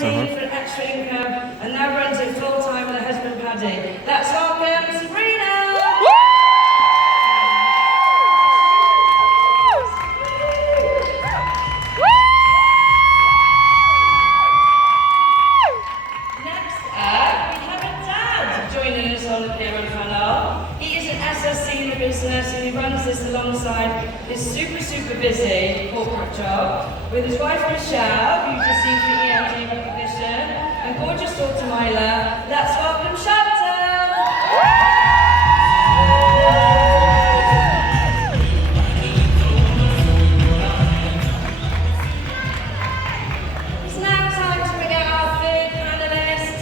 magazine for extra income and now runs it full-time with her husband Paddy. Let's welcome Sabrina! Next up, we have a dad joining us on the pyramid panel. He is an SSC in the business and he runs this alongside his super busy corporate job with his wife Michelle, who's received the EMD recognition, and gorgeous daughter Mila. Let's welcome Shelton! It's now time to bring out our third panellist,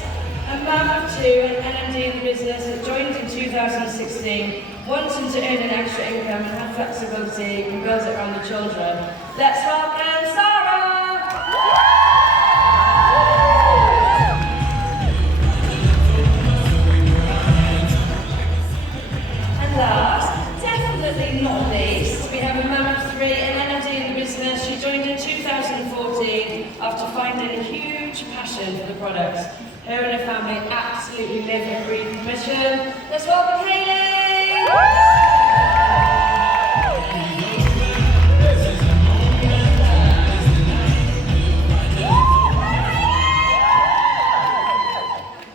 a mum of two and NMD in the business that joined in 2016, wanting to earn an extra income and have flexibility and build it around the children. Let's welcome Sarah! And last, definitely not least, we have a mum of three and NMD in the business. She joined in 2014 after finding a huge passion for the products. Her and her family absolutely live and breathe the mission. Let's welcome Hayley!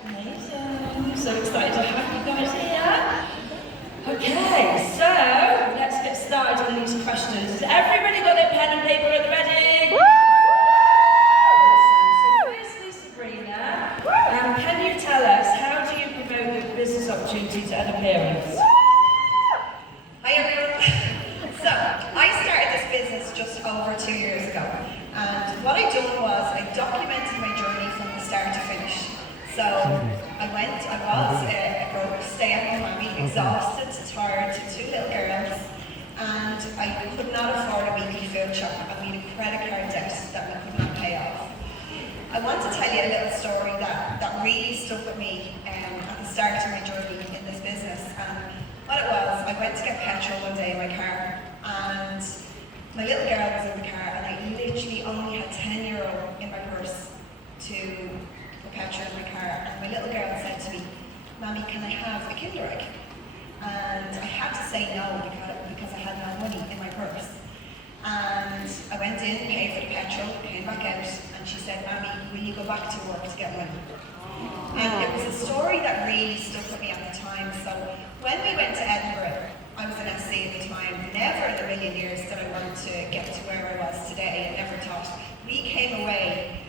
Amazing. So excited to have you guys here. Okay, so let's get started on these questions. Has everybody got their pen and paper at the ready? So firstly, Sabrina, can you tell us how do you promote the business opportunity to other parents? Hi everyone. So, I started this business just over 2 years ago, and what I done was I documented my journey from the start to finish. So, I was a broke stay-at-home mommy, exhausted, tired, two little girls, and I could not afford a weekly food shop, and we had a credit card debt that we could not pay off. I want to tell you a little story that really stuck with me at the start of my journey in this business. And what it was, I went to get petrol one day in my car, and my little girl was in the car, and I literally only had €10 in my purse to put petrol in my car. And my little girl said to me, "Mommy, can I have a Kinder Egg?" And I had to say no because I had no money in my purse. And I went in, paid for the petrol, came back out, and she said, "Mommy, will you go back to work to get money?" And it was a story that really stuck with me at the time. So when we went to Edinburgh, I was an SC at the time. Never in a million years did I want to get to where I was today. I never thought. We came away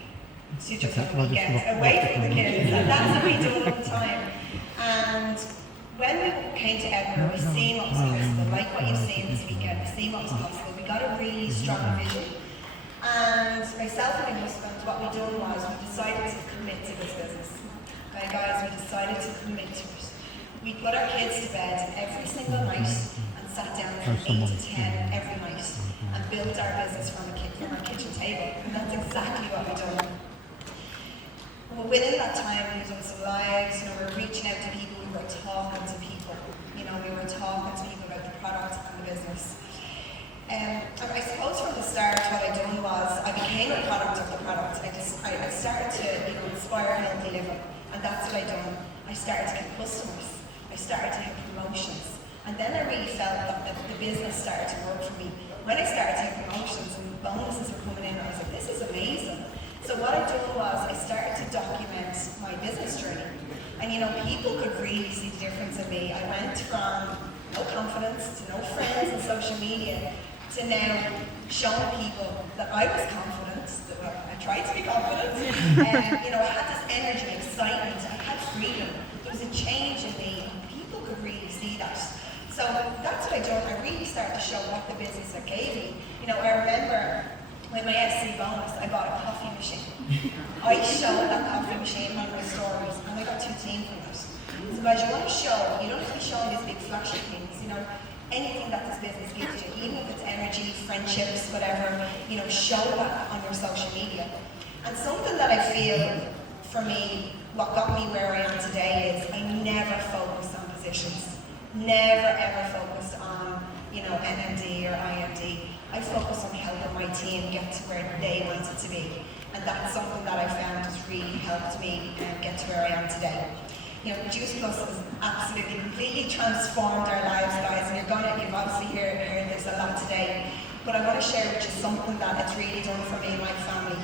to just have a weekend away from the kids, and that's what we did all the time. And when we came to Edinburgh, we seen what was possible, like what you've seen this weekend. We seen what was possible. We got a really strong vision. And myself and my husband, what we done was we decided to commit to this business. Okay, guys, we decided to commit to it. We put our kids to bed every single night and sat down from 8 to 10 every night and built our business from our kitchen table. And that's exactly what we done. Well, within that time, we were doing some lives, we were reaching out to people, we were talking to people. We were talking to people about the product and the business. And I suppose from the start, what I done was I became a product of the product. I started to inspire healthy living, and that's what I done. I started to get customers. I started to have promotions, and then I really felt that the business started to work for me. When I started to have promotions and bonuses were coming in, I was like, this is amazing. So what I done was I started to document my business journey, and people could really see the difference in me. I went from no confidence to no friends on social media to now showing people that I was confident, that I tried to be confident, and I had this energy, excitement, I had freedom. There was a change in me, and people could really see that. So that's what I done. I really started to show what the business had gave me. I remember with my SC bonus, I bought a coffee machine. I showed that coffee machine on my stories, and I got 2 team from it. So guys, you want to show, you don't have to be showing these big flashy things, anything that this business gives you, even if it's energy, friendships, whatever, show that on your social media. And something that I feel, for me, what got me where I am today is I never focused on positions. Never ever focused on, NMD or IMD. I focused on helping my team get to where they wanted to be. And that's something that I found has really helped me get to where I am today. You know, Juice Plus has absolutely completely transformed our lives, guys, and you've obviously heard this a lot today. But I want to share with you something that it's really done for me and my family.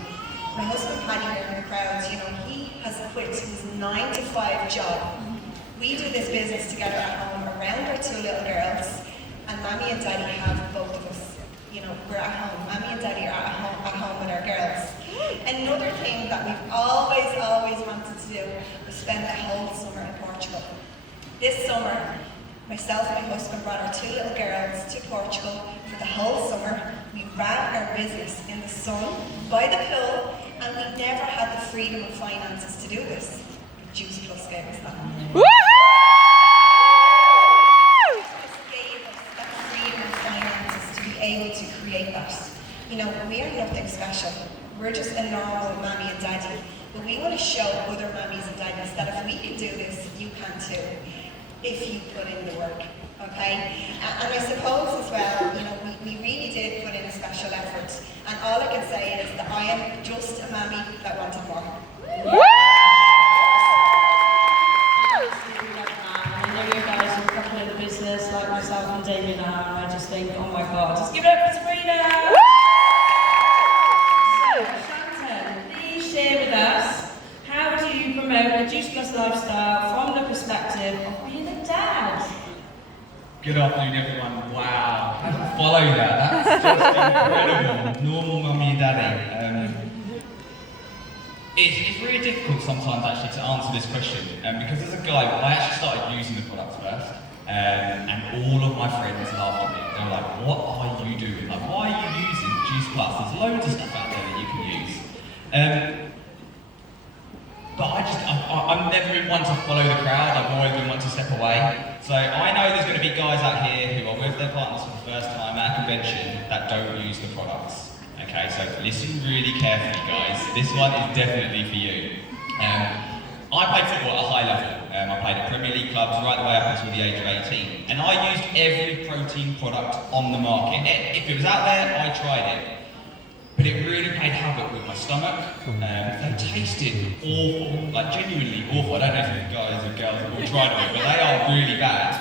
My husband Paddy here in the crowds, you know, he has quit his 9-to-5 job. We do this business together at home around our 2 little girls, and Mammy and Daddy have both of us. You know, we're at home. Mammy and Daddy are at home with our girls. Another thing that we've always wanted to do was spend the whole summer in Portugal. This summer, myself and my husband brought our 2 little girls to Portugal for the whole summer. We ran our business in the sun, by the pool, and we never had the freedom of finances to do this. But Juice Plus gave us that. Woo! Gave us that freedom of finances to be able to create that. You know, we are nothing special. We're just a normal Mammy and Daddy. But we want to show other Mammies and Daddies that if we can do this, you can too. If you put in the work, okay? And I suppose as well, you know, we really did put in a special effort. And all I can say is that I am just a Mammy that wanted more. Woo! I know you guys are a couple in the business like myself and Damien are, and I just think, oh my god, just give it up for Sabrina! So, Shanton, please share with us, how do you promote the Juice Plus lifestyle from the perspective of being a dad? Good afternoon, everyone. Wow, how did I follow that? That's just incredible. Normal mummy and daddy. It's really difficult sometimes actually to answer this question because as a guy, I actually started using the products first and all of my friends laughed at me. They were like, what are you doing? Like, why are you using Juice Plus? There's loads of stuff out there that you can use. But I'm never been one to follow the crowd, I've always been one to step away. So I know there's going to be guys out here who are with their partners for the first time at a convention that don't use the products. Okay, so listen really carefully, guys. This one is definitely for you. I played football at a high level. I played at Premier League clubs right the way up until the age of 18. And I used every protein product on the market. If it was out there, I tried it. But it really played havoc with my stomach. They tasted awful, like genuinely awful. I don't know if you guys or girls have all tried them, but they are really bad.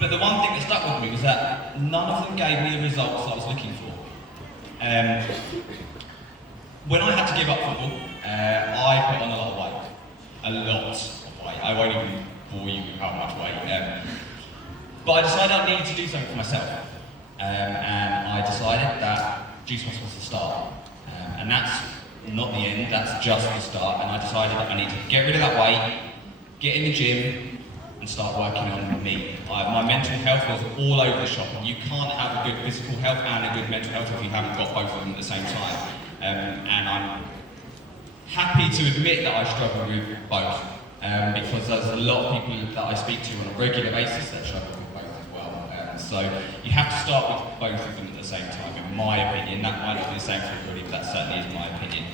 But the one thing that stuck with me was that none of them gave me the results I was looking for. When I had to give up football, I put on a lot of weight. A lot of weight. I won't even bore you with how much weight. But I decided I needed to do something for myself. And I decided that Juice Plus was the start. And that's not the end, that's just the start. And I decided that I need to get rid of that weight, get in the gym, and start working on me. My mental health was all over the shop, and you can't have a good physical health and a good mental health if you haven't got both of them at the same time. And I'm happy to admit that I struggle with both, because there's a lot of people that I speak to on a regular basis that struggle with both as well. So you have to start with both of them at the same time, in my opinion. That might not be the same for everybody, but that certainly is my opinion.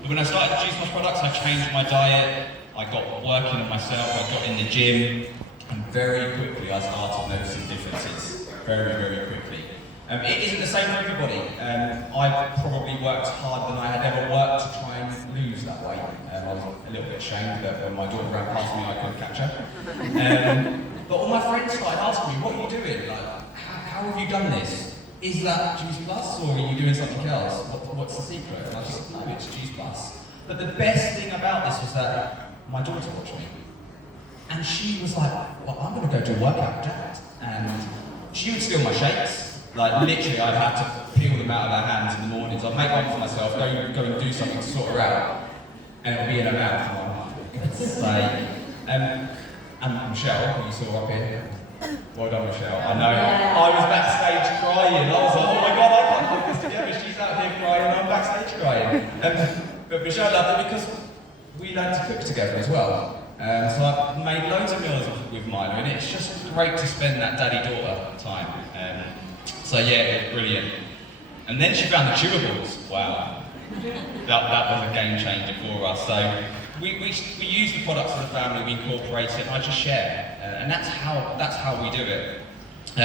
But when I started Juice Plus products, I changed my diet, I got working on myself, I got in the gym, and very quickly I started noticing differences. Very, very quickly. It isn't the same for everybody. I probably worked harder than I had ever worked to try and lose that weight. I was a little bit ashamed that when my daughter ran past me I couldn't catch her. But all my friends started asking me, what are you doing? Like, how have you done this? Is that Juice Plus or are you doing something else? What's the secret? And I just said, no, it's Juice Plus. But the best thing about this was that my daughter watched me. And she was like, well, I'm going to go do a workout with Dad. And she would steal my shakes. Like, literally, I'd have to peel them out of her hands in the mornings. I'd make one for myself, go and do something to sort her out. And it would be in her mouth. And Michelle, who you saw up here, well done, Michelle. I know. I was backstage crying. I was like, oh my God, I can't put this together. She's out here crying, and I'm backstage crying. But Michelle loved it because we learned to cook together as well. So I made loads of meals with Milo, and it's just great to spend that daddy-daughter time. So yeah, it was brilliant. And then she found the chewables. Wow, that was a game changer for us. So we use the products of the family, we incorporate it, and I just share, and that's how we do it. So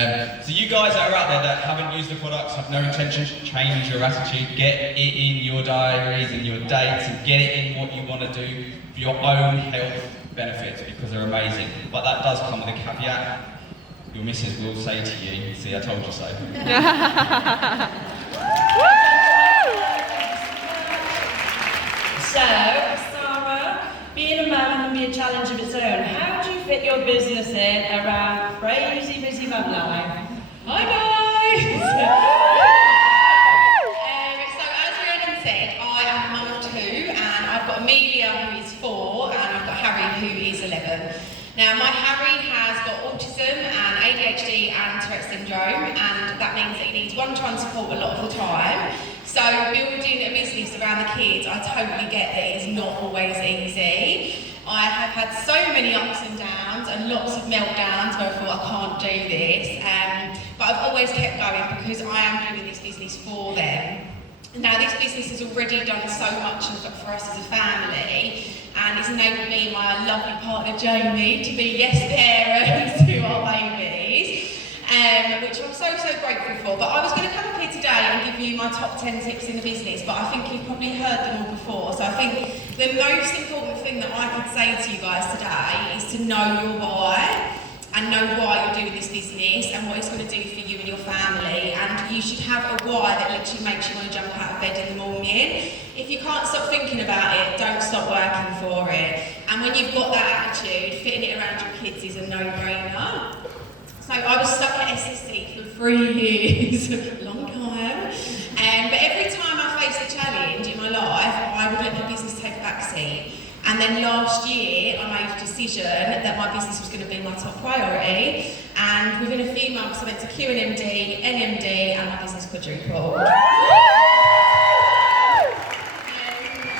you guys that are out there that haven't used the products, have no intention to change your attitude, get it in your diaries and your dates and get it in what you want to do for your own health benefits because they're amazing. But that does come with a caveat. Your missus will say to you, see, I told you so. So, Sarah, being a mum can be a challenge of its own. How do you fit your business in around crazy busy mum life? Hi guys! So as Rhiannon said, I am a mum of 2 and I've got Amelia who is 4 and I've got Harry who is 11. Now my Harry has got autism and ADHD and Tourette syndrome and that means that he needs one-to-one support a lot of the time. So building a business around the kids, I totally get that it's not always easy. I have had so many ups and downs and lots of meltdowns where I thought I can't do this, but I've always kept going because I am doing this business for them. Now this business has already done so much for us as a family and it's enabled me and my lovely partner Jamie to be yes parents to our babies. Which I'm so grateful for. But I was going to come up here today and give you my top 10 tips in the business, but I think you've probably heard them all before. So I think the most important thing that I could say to you guys today is to know your why and know why you're doing this business and what it's going to do for you and your family. And you should have a why that literally makes you want to jump out of bed in the morning. If you can't stop thinking about it, don't stop working for it. And when you've got that attitude, fitting it around your kids is a no-brainer. So I was stuck at SSC for 3 years, long time, but every time I faced a challenge in my life, I would let my business take a backseat. And then last year, I made a decision that my business was going to be my top priority, and within a few months I went to QNMD, NMD, and my business quadrupled.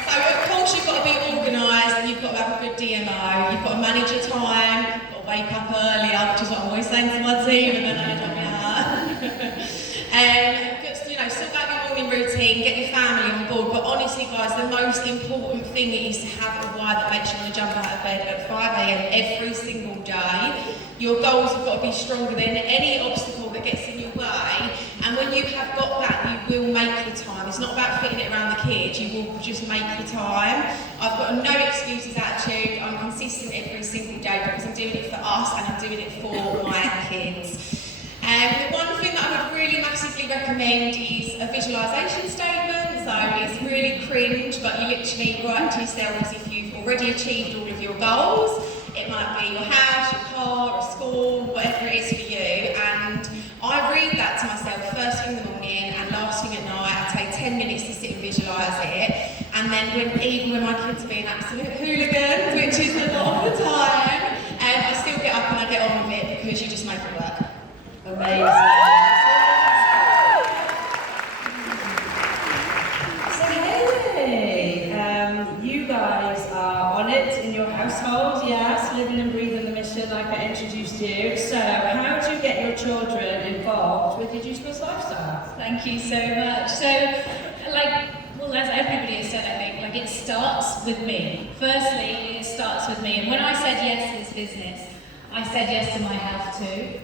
So of course you've got to be organised, and you've got to have a good DMO, you've got to manage your time, wake up earlier, which is what I'm always saying to my team, and then I don't sort out your morning routine, get your family on board, but honestly guys, the most important thing is to have a why that makes you want to jump out of bed at 5 AM every single day. Your goals have got to be stronger than any obstacle that gets in your way, and when you have got that, you will make the time. It's not about fitting it around the kids, you will just make the time. I've got a no excuses attitude, I'm consistent every single day because I'm doing it for us and I'm doing it for my kids. The one thing that I would really massively recommend is a visualisation statement. So it's really cringe, but you literally write to yourself as if you've already achieved all of your goals. It might be your house, your car, a school, whatever it is for you. And I read that to myself first thing in the morning and last thing at night. I take 10 minutes to sit and visualise it. And then even when my kids are being absolute hooligans, which is a lot of the time, I still get up and I get on with it because you just make it work. Amazing. So hey, you guys are on it in your household, yes, living and breathing the mission like I introduced you. So how do you get your children involved with your Juice Plus lifestyle? Thank you so much. So, as everybody has said, I think, it starts with me. Firstly, it starts with me. And when I said yes to this business, I said yes to my health too.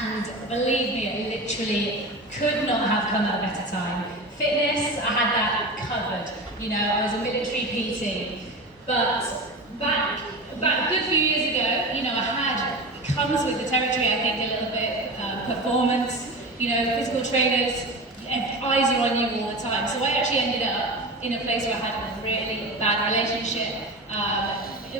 And believe me, it literally could not have come at a better time. Fitness, I had that covered. I was a military PT. But back a good few years ago, it comes with the territory, I think, a little bit, performance, physical trainers, eyes are on you all the time. So I actually ended up in a place where I had a really bad relationship,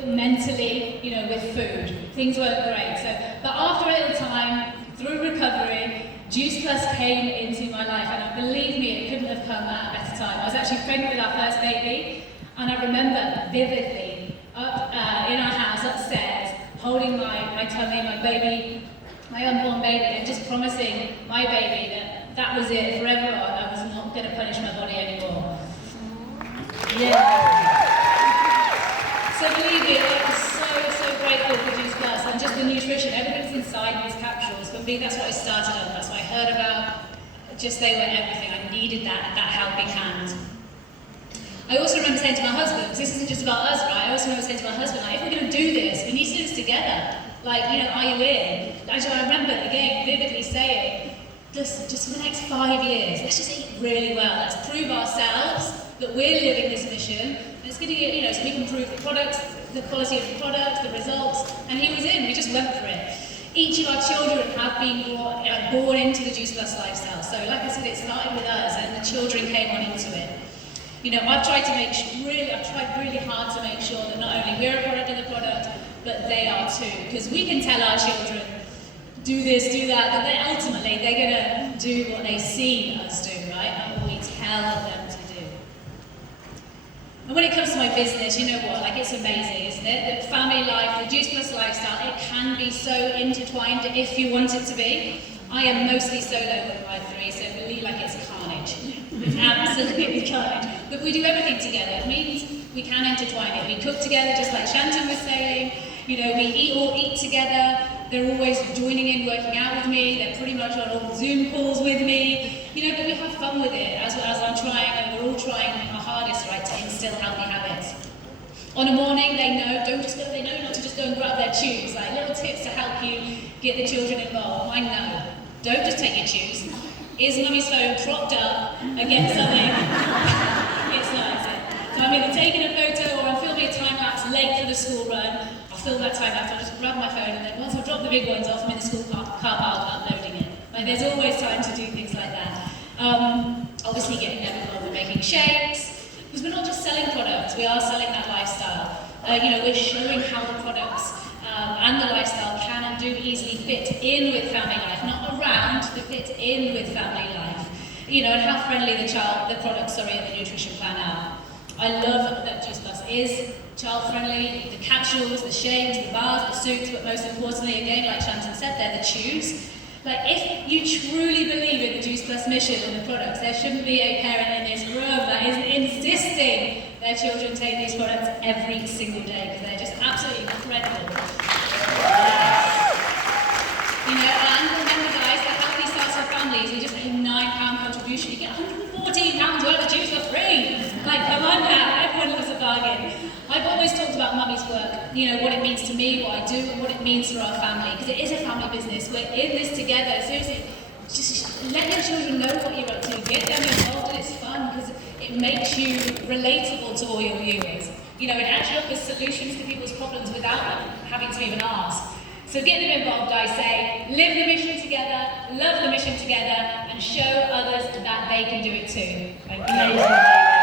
mentally, with food. Things weren't great. But after a little time, through recovery, Juice Plus came into my life, and believe me, it couldn't have come at a better time. I was actually pregnant with our first baby, and I remember vividly up in our house upstairs, holding my tummy, my baby, my unborn baby, and just promising my baby that was it forever on. I was not going to punish my body anymore. Yeah. So believe me, I'm so grateful for Juice Plus and just the nutrition. Everything's inside these capsules. For me, that's what I started on. That's what I heard about. Just they were everything. I needed that helping hand. I also remember saying to my husband, because this isn't just about us, right? I also remember saying to my husband, if we're going to do this, we need to do this together. Like, you know, are you in? I remember, again, vividly saying, listen, just for the next 5 years, let's just eat really well. Let's prove ourselves that we're living this mission. It's going to get, you know, so we can improve the products, the quality of the product, the results. And he was in, we just went for it. Each of our children have been born into the Juice Plus lifestyle. So like I said, it started with us and the children came on into it. You know, I've tried really hard to make sure that not only we're a product of the product, but they are too. Because we can tell our children, do this, do that, but then ultimately they're going to do what they see us do, right? And what we tell them to do. And when it comes to my business, you know what, like it's amazing, isn't it? The family life, the Juice Plus lifestyle, it can be so intertwined if you want it to be. I am mostly solo with my 3, so believe like it's carnage. It's absolutely carnage. But we do everything together. It means we can intertwine it. We cook together, just like Shanton was saying. You know, we all eat together. They're always joining in, working out with me. They're pretty much on all Zoom calls with me. You know, but we have fun with it as I'm trying, and we're all trying our hardest, right, to instill healthy habits. On a morning, they know not to just go and grab their chews. Like little tips to help you get the children involved. I know. Don't just take your chews. Is mummy's phone propped up against something? It's not, is it? So I'm either taking a photo or I'm filming a time lapse late for the school run. I'll film that time lapse, I'll just grab my phone, and then once I've dropped the big ones off, I'm in the school car park uploading it. Like there's always time to do things like that. Obviously getting them involved with making shakes, because we're not just selling products, we are selling that lifestyle. You know, we're showing how the products and the lifestyle can and do easily fit in with family life, not around, but fit in with family life. You know, and how friendly the products, and the nutrition plan are. I love that Juice Plus is child friendly, the capsules, the shakes, the bars, the soups, but most importantly, again, like Shanton said, they're the chews. Like, if you truly believe in the Juice Plus mission and the products, there shouldn't be a parent in this room that is insisting their children take these products every single day, because they're just absolutely incredible. You know, and remember guys, the Healthy Starts for Families, you just pay £9 contribution, you get £114 worth of juice for free. Like, come on now, everyone loves a bargain. I've always talked about mummy's work, you know, what it means to me, what I do, and what it means for our family, because it is a family business. We're in this together. Seriously, just let your children know what you're up to, get them involved, and it's fun, because it makes you relatable to all your viewers. You know, it actually offers solutions to people's problems without them having to even ask. So get them involved, I say, live the mission together, love the mission together, and show others that they can do it too. Amazing.